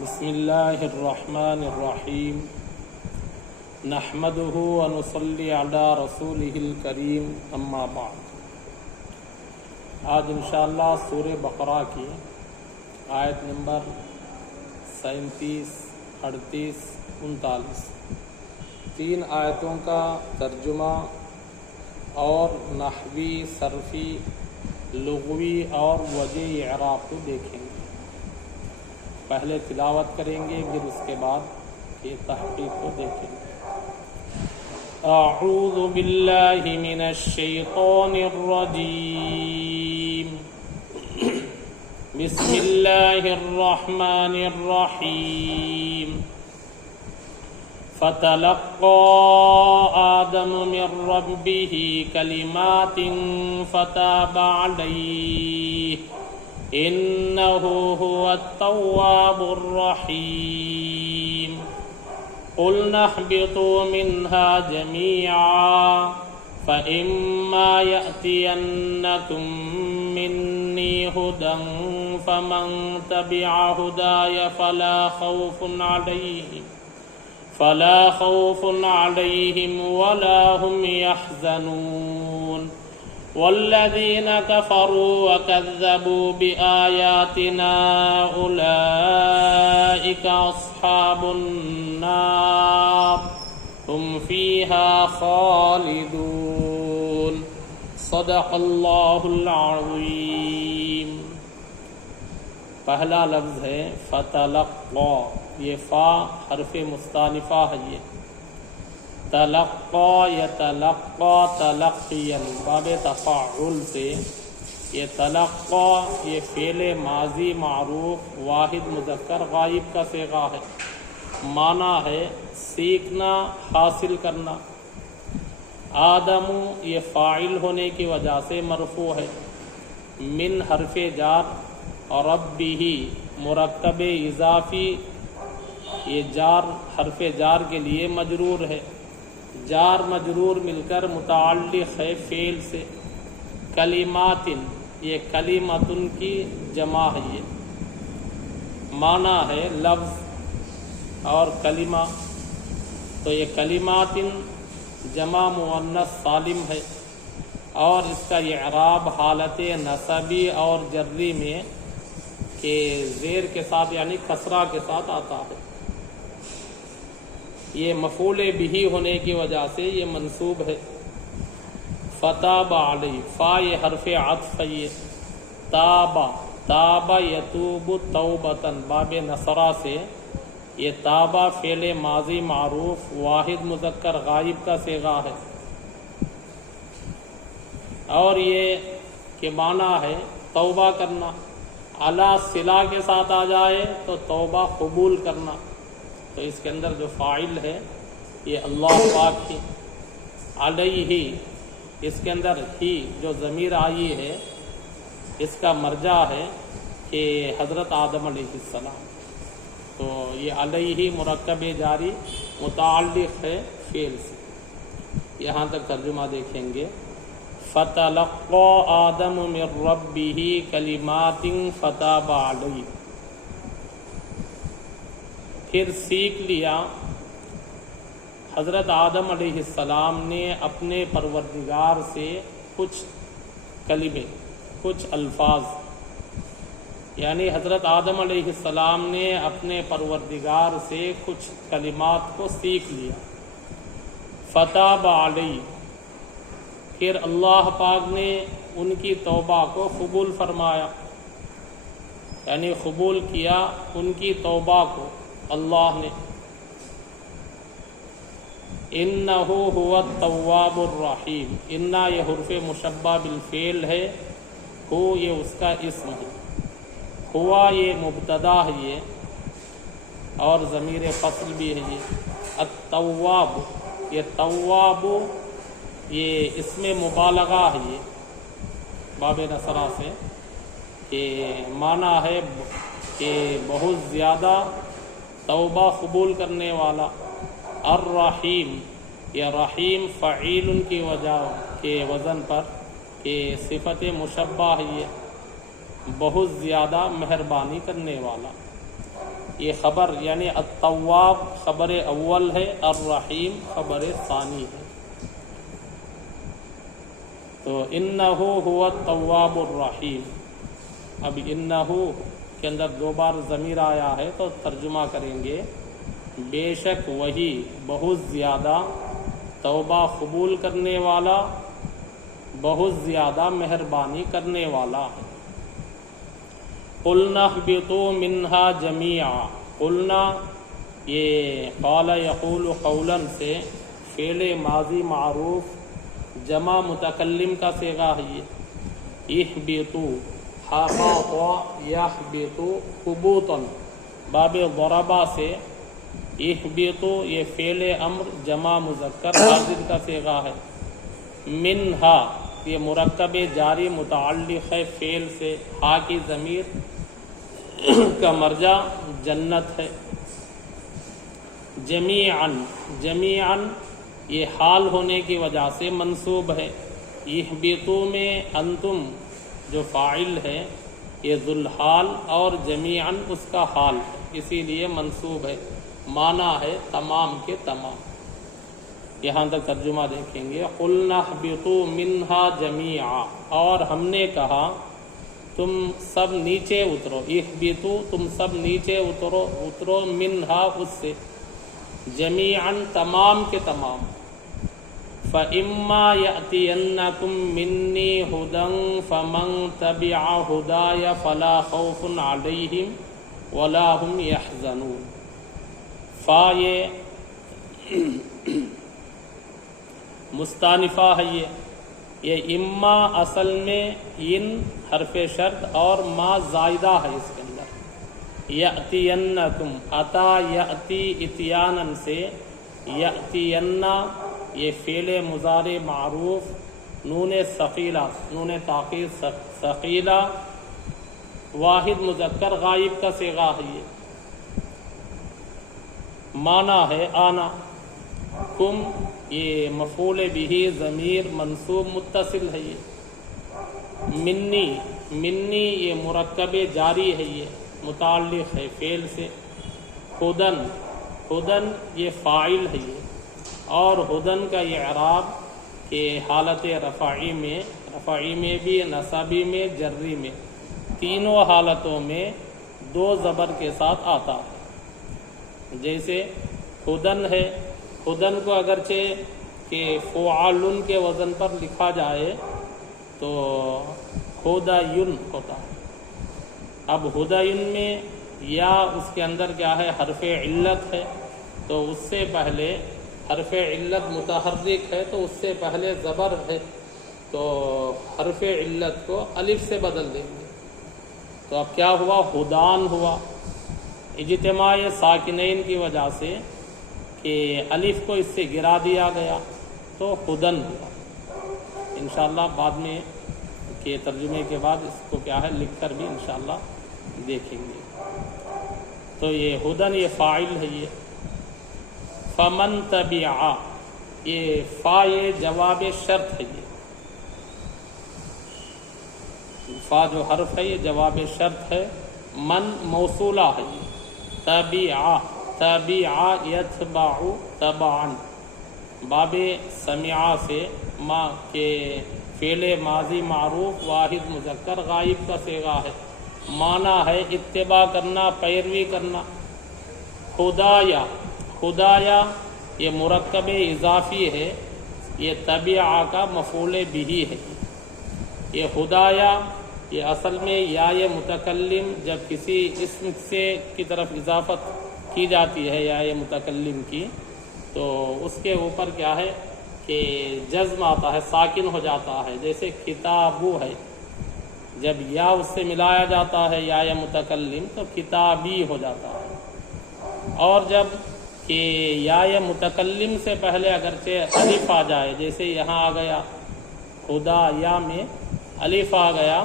بسم اللہ الرحمن الرحیم نحمده ونصلی علی رسولہ الکریم اما بعد۔ آج انشاءاللہ سورہ بقرہ کی آیت نمبر 37، 38، 39 تین آیتوں کا ترجمہ اور نحوی، صرفی، لغوی اور وجہ اعراب کو دیکھیں گے۔ پہلے تلاوت کریں گے، پھر اس کے بعد یہ تحقیق کو دیکھیں گے۔ اعوذ باللہ من الشیطان الرجیم، بسم اللہ الرحمن الرحیم۔ فتلقى آدم من ربه كلمات فتاب عليه إنه هو التواب الرحيم۔ قلنا اهبطوا منها جميعا فإما يأتينكم مني هدى فمن تبع هداي فلا خوف عليهم ولا هم يحزنون۔ والذين كفروا وكذبوا بآياتنا أولئك أصحاب النار هم فيها خالدون۔ صدق اللہ العظیم۔ پہلا لفظ ہے فتلقى، یہ فا حرف مستانفہ ہے، یہ تلقى یتلقى تلقیا باب تفاعل سے، یہ تلقى یہ فعل ماضی معروف واحد مذکر غائب کا صیغہ ہے، معنی ہے سیکھنا، حاصل کرنا۔ آدم یہ فاعل ہونے کی وجہ سے مرفوع ہے، من حرف جار اور ربہ مرکب اضافی، یہ جار حرف جار کے لیے مجرور ہے، جار مجرور مل کر متعلق ہے فعل سے۔ کلمات یہ کلمتن کی جمع ہے، یہ معنی ہے لفظ اور کلمہ، تو یہ کلمات جمع مؤنث سالم ہے، اور اس کا یہ اعراب حالت نصبی اور جری میں کہ زیر کے ساتھ یعنی کسرہ کے ساتھ آتا ہے۔ یہ مفعول بہ ہونے کی وجہ سے یہ منصوب ہے۔ فتاب علیہ، فا یہ حرف عطف ہے، یہ تاب یتوب توبتن باب نصرہ سے، یہ تابہ فعل ماضی معروف واحد مذکر غائب کا صیغہ ہے، اور یہ کہ معنی ہے توبہ کرنا، علی صلہ کے ساتھ آ جائے تو توبہ قبول کرنا، تو اس کے اندر جو فاعل ہے یہ اللہ پاک ہی، علیہ اس کے اندر ہی جو ضمیر آئی ہے اس کا مرجع ہے کہ حضرت آدم علیہ السلام، تو یہ علیہ مرکب جاری متعلق ہے فعل سے۔ یہاں تک ترجمہ دیکھیں گے۔ فتلقى آدم من ربه کلمات فتاب علیہ، پھر سیکھ لیا حضرت آدم علیہ السلام نے اپنے پروردگار سے کچھ کلمے، کچھ الفاظ، یعنی حضرت آدم علیہ السلام نے اپنے پروردگار سے کچھ کلمات کو سیکھ لیا۔ فتاب علیہ، پھر اللہ پاک نے ان کی توبہ کو قبول فرمایا، یعنی قبول کیا ان کی توبہ کو اللہ نے۔ انہ هو التواب الرحیم، انہ یہ حرف مشبہ بالفعل ہے، ہو یہ اس کا اسم ہے، ہوا یہ مبتدا ہے یہ، اور ضمیر فصل بھی ہے یہ۔ التواب یہ تواب یہ اسم مبالغہ ہے، یہ باب نصرہ سے، کہ معنی ہے کہ بہت زیادہ توبہ قبول کرنے والا۔ الرحیم یہ رحیم فعیل کی وجہ کے وزن پر کہ صفت مشبہ ہے، یہ بہت زیادہ مہربانی کرنے والا۔ یہ خبر یعنی التواب خبر اول ہے، الرحیم خبر ثانی ہے۔ تو انہو هو التواب الرحیم، اب انہو کے اندر دو بار ضمیر آیا ہے تو ترجمہ کریں گے بے شک وہی بہت زیادہ توبہ قبول کرنے والا، بہت زیادہ مہربانی کرنے والا ہے۔ قلنا اہبطوا منہا جمیعا، قلنا یہ قال یقول قولا سے فعل ماضی معروف جمع متکلم کا صیغہ ہے یہ، اہبطوا حبط یحبط حبوطا باب ضربہ سے، اہبطوا یہ فعل امر جمع مذکر حاضر کا صیغہ ہے، منہا یہ مرکب جاری متعلق ہے فعل سے، ہا کی ضمیر کا مرجع جنت ہے، جمیعاً جمیعاً یہ حال ہونے کی وجہ سے منصوب ہے، اہبطوا میں انتم جو فاعل ہے یہ ذوالحال اور جمیعاً اس کا حال ہے، اسی لیے منصوب ہے، معنی ہے تمام کے تمام۔ یہاں تک ترجمہ دیکھیں گے، قلنا اہبطوا منہا جمیعا، اور ہم نے کہا تم سب نیچے اترو، اہبطوا تم سب نیچے اترو منہا اس سے، جمیعاً تمام کے تمام۔ فَإِمَّا يَأْتِيَنَّكُم مِّنِّي هُدًى فَمَن تَبِعَ هُدَايَ فَلَا خَوْفٌ عَلَيْهِمْ وَلَا هُمْ يَحْزَنُونَ۔ فا یہ مستانفہ ہے، یہ اما اصل میں ان حرف شرط اور ما زائدہ ہے اس کے اندر، یأتینکم اتا یأتی اتیانن سے، یأتین یہ فعل مضارع معروف نون ثقیلہ نون تاکید ثقیلہ واحد مذکر غائب کا صیغہ ہے، یہ معنی ہے آنا، کم یہ مفعول بھی ضمیر منصوب متصل ہے، یہ منی یہ مرکب جاری ہے، یہ متعلق ہے فعل سے، ہدن یہ فاعل ہے، یہ اور ہدن کا یہ اعراب کہ حالت رفعی میں بھی، نصبی میں، جری میں، تینوں حالتوں میں دو زبر کے ساتھ آتا ہے، جیسے ہدن ہے، ہدن کو اگرچہ کہ فعالن کے وزن پر لکھا جائے تو ہدین ہوتا ہے، اب ہدین میں یا اس کے اندر کیا ہے حرف علت ہے، تو اس سے پہلے حرف علت متحرک ہے تو اس سے پہلے زبر ہے، تو حرف علت کو الف سے بدل دیں گے، تو اب کیا ہوا ہدان ہوا، اجتماع ساکنین کی وجہ سے کہ الف کو اس سے گرا دیا گیا تو ہدن ہوا۔ انشاءاللہ بعد میں کے ترجمے کے بعد اس کو کیا ہے لکھ کر بھی انشاءاللہ دیکھیں گے۔ تو یہ ہدن یہ فاعل ہے، یہ فمن تبعا یہ فا یہ جواب شرط ہے، یہ فا جو حرف ہے یہ جواب شرط ہے، من موصولہ ہے، تبعا تبعا یتبع تبعا باب سمعا سے ما کے فعل ماضی معروف واحد مذکر غائب کا صیغہ ہے، معنی ہے اتباع کرنا، پیروی کرنا۔ خدایا یہ مرکب اضافی ہے، یہ تبعا کا مفعول بھی ہے، یہ خدایا یہ اصل میں یا یہ متکلم جب کسی اسم سے کی طرف اضافت کی جاتی ہے یا یہ متکلم کی، تو اس کے اوپر کیا ہے کہ جزم آتا ہے، ساکن ہو جاتا ہے، جیسے کتابو ہے، جب یا اس سے ملایا جاتا ہے یا یہ متکلم تو کتابی ہو جاتا ہے، اور جب کہ یا یہ متکلم سے پہلے اگرچہ الف آ جائے، جیسے یہاں آ گیا خدا یا میں الف آ گیا،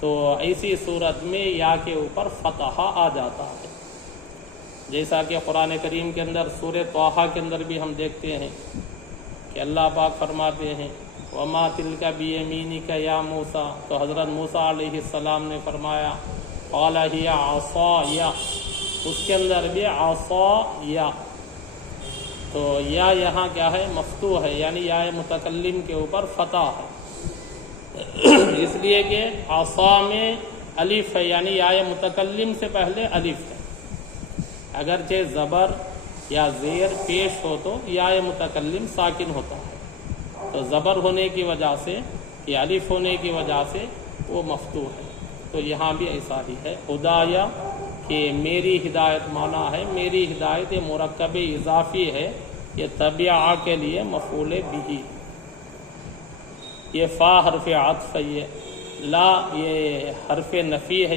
تو ایسی صورت میں یا کے اوپر فتح آ جاتا ہے، جیسا کہ قرآن کریم کے اندر سورہ طٰہٰ کے اندر بھی ہم دیکھتے ہیں کہ اللہ پاک فرماتے ہیں وَمَا تِلْكَ بِيَمِينِكَ يَا مُوسَىٰ، تو حضرت موسیٰ علیہ السلام نے فرمایا قَالَ هِيَ عَصَايَ، اس کے اندر بھی عصا یا، تو یا یہاں کیا ہے مفتوح ہے، یعنی یا متکلم کے اوپر فتح ہے، اس لیے کہ عصا میں الف ہے، یعنی یا متکلم سے پہلے الف ہے، اگرچہ زبر یا زیر پیش ہو تو یا متکلم ساکن ہوتا ہے، تو زبر ہونے کی وجہ سے یا الف ہونے کی وجہ سے وہ مفتوح ہے، تو یہاں بھی ایسا ہی ہے۔ ہدایہ کہ میری ہدایت مانا ہے میری ہدایت، یہ مرکب اضافی ہے، یہ تبعہ کے لیے مفعول بہ، یہ فا حرف عطف ہے، یہ لا یہ حرف نفی ہے،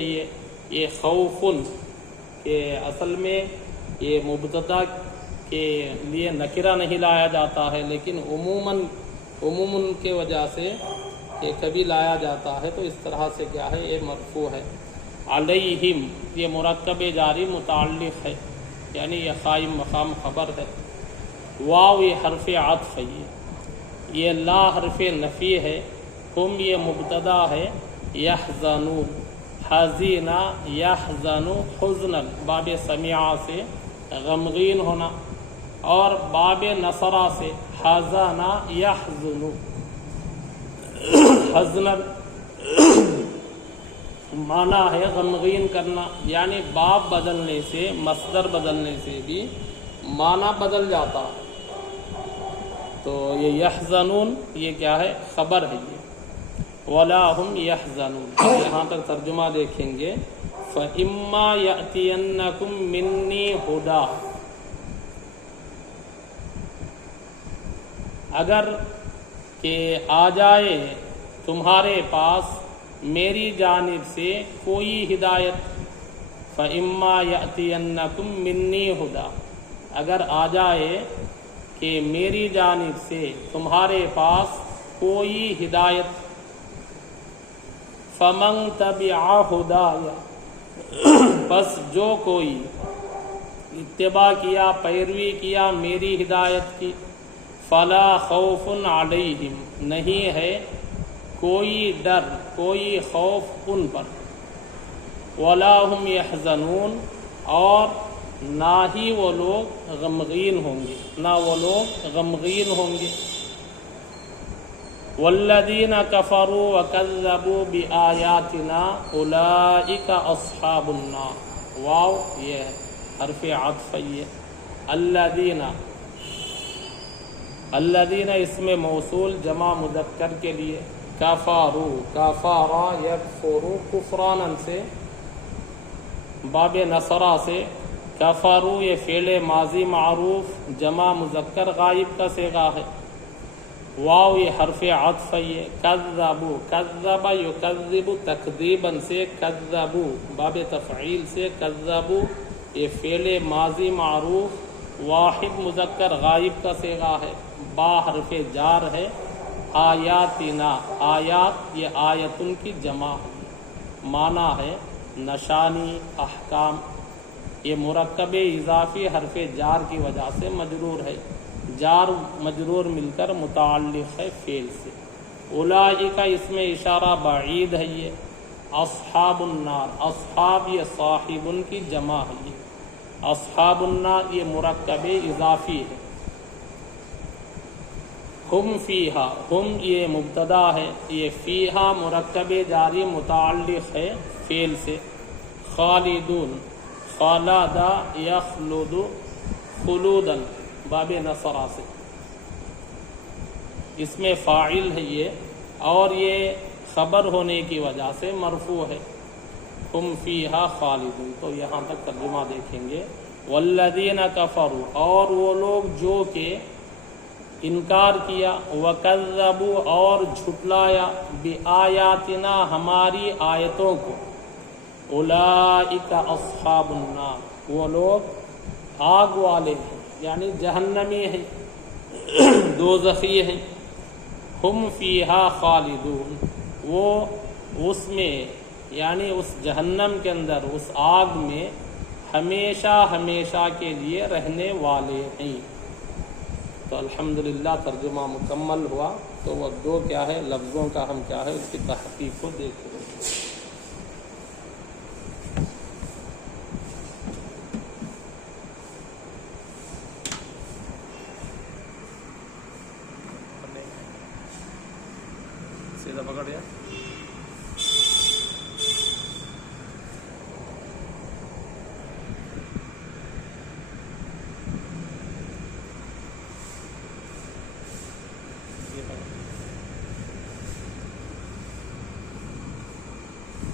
یہ خوفن کہ اصل میں یہ مبتدا کے لیے نکرہ نہیں لایا جاتا ہے، لیکن عموماً کی وجہ سے یہ کبھی لایا جاتا ہے، تو اس طرح سے کیا ہے یہ مرفوع ہے۔ علیہم یہ مرکب جاری متعلق ہے، یعنی یہ قائم مقام خبر ہے۔ واو یہ حرف عطف ہے، یہ لا حرف نفی ہے، ہم یہ مبتدا ہے، یحزنون حزینہ یحزن حزنا باب سمیعہ سے غمگین ہونا، اور باب نصرہ سے حزنا یحزن حزنا معنی ہے غمگین کرنا، یعنی باب بدلنے سے مصدر بدلنے سے بھی معنی بدل جاتا ہے، تو یہ یحزنون یہ کیا ہے خبر ہے، یہ ولا هم یحزنون۔ یہاں تک ترجمہ دیکھیں گے، فَإِمَّا يَأْتِيَنَّكُم مِّنِّي هُدًى، اگر کہ آ جائے تمہارے پاس میری جانب سے کوئی ہدایت، فَإِمَّا يَأْتِيَنَّكُم مِّنِّي هُدًى، اگر آ جائے کہ میری جانب سے تمہارے پاس کوئی ہدایت، فَمَن تَبِعَ هُدَايَ، بس جو کوئی اتباع کیا پیروی کیا میری ہدایت کی، فَلَا خَوْفٌ عَلَيْهِمْ نہیں ہے کوئی ڈر کوئی خوف ان پر، وَلَا هُمْ يَحْزَنُونَ اور نہ ہی وہ لوگ غمگین ہوں گے، نہ وہ لوگ غمگین ہوں گے۔ وَالَّذِينَ كَفَرُوا وَكَذَّبُوا بِآيَاتِنَا أُولَئِكَ أَصْحَابُ النَّارِ، واو یہ حرف عطف ہے، الذین اسم موصول جمع مذکر کے لیے، کفروا کفارا یکفروا کفرانا سے باب نصرہ سے، کفروا یہ فعل ماضی معروف جمع مذکر غائب کا صیغہ ہے، واو یہ حرف عطف ہے، کذبوا کذب یکذب تکذیبا سے، کذبوا باب تفعیل سے، کذبوا یہ فعل ماضی معروف واحد مذکر غائب کا صیغہ ہے، با حرف جار ہے، آیاتنا آیات یہ آیتن کی جمع ہے، معنی ہے نشانی احکام، یہ مرکب اضافی حرف جار کی وجہ سے مجرور ہے، جار مجرور مل کر متعلق ہے فعل سے، اولئک اس میں اشارہ بعید ہے، یہ اصحاب النار اصحاب یہ صاحبن کی جمع ہے، یہ اصحاب النار یہ مرکب اضافی ہے، ہم فیہا ہم یہ مبتدا ہے، یہ فیہا مرکب جاری متعلق ہے فعل سے، خالدون خالد یخلد خلودا باب نصرہ سے، اس میں فاعل ہے یہ، اور یہ خبر ہونے کی وجہ سے مرفوع ہے، ہم فیہا خالدون۔ تو یہاں تک ترجمہ دیکھیں گے، والذین کفروا اور وہ لوگ جو کہ انکار کیا، وکذبوا اور جھٹلایا، بآیاتنا ہماری آیتوں کو، اولئک اصحاب النار وہ لوگ آگ والے ہیں، یعنی جہنمی ہیں دوزخی ہیں، ہم فیہا خالدون وہ اس میں یعنی اس جہنم کے اندر اس آگ میں ہمیشہ ہمیشہ کے لیے رہنے والے ہیں۔ تو الحمدللہ ترجمہ مکمل ہوا، تو وہ دو کیا ہے لفظوں کا ہم کیا ہے اس کی تحقیق کو دیکھیں۔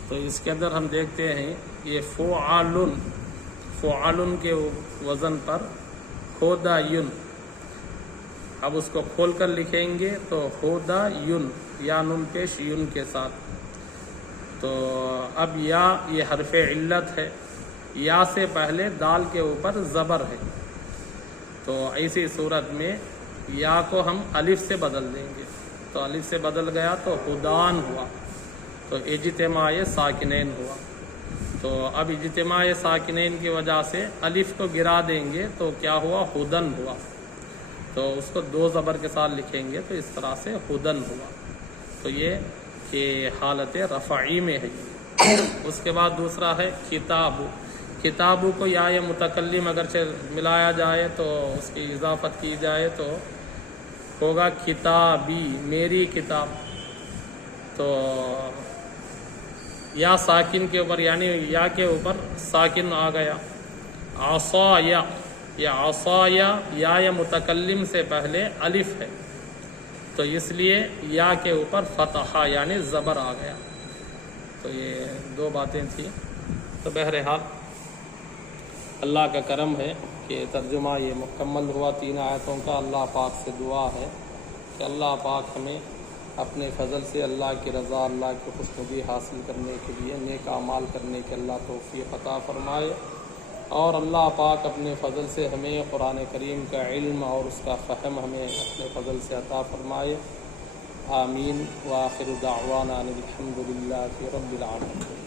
تو اس کے اندر ہم دیکھتے ہیں یہ فعالن، فعالن کے وزن پر خدایون، اب اس کو کھول کر لکھیں گے تو خدایون، یا نون پیش یون کے ساتھ. تو اب یا یہ حرف علت ہے، یا سے پہلے دال کے اوپر زبر ہے، تو ایسی صورت میں یا کو ہم الف سے بدل دیں گے. تو الف سے بدل گیا تو ہدان ہوا، تو اجتماع ساکنین ہوا. تو اب اجتماع ساکنین کی وجہ سے الف کو گرا دیں گے تو کیا ہوا؟ ہدن ہوا. تو اس کو دو زبر کے ساتھ لکھیں گے تو اس طرح سے ہدن ہوا. تو یہ کہ حالت رفعی میں ہے. اس کے بعد دوسرا ہے کتاب. کتابو کو یا متکلم اگرچہ ملایا جائے تو اس کی اضافت کی جائے تو ہوگا کتابی، میری کتاب. تو یا ساکن کے اوپر، یعنی یا کے اوپر ساکن آ گیا. عصایا، یا عصایا یا متکلم سے پہلے الف ہے تو اس لیے یا کے اوپر فتحہ یعنی زبر آ گیا. تو یہ دو باتیں تھیں. تو بہرحال اللہ کا کرم ہے کہ ترجمہ یہ مکمل ہوا 3 آیتوں کا. اللہ پاک سے دعا ہے کہ اللہ پاک ہمیں اپنے فضل سے اللہ کی رضا، اللہ کی خوشنودی حاصل کرنے کے لیے نیک اعمال کرنے کے اللہ توفیق عطا فرمائے، اور اللہ پاک اپنے فضل سے ہمیں قرآن کریم کا علم اور اس کا فہم ہمیں اپنے فضل سے عطا فرمائے. آمین. وآخر دعوانا ان الحمد للہ رب العالمین.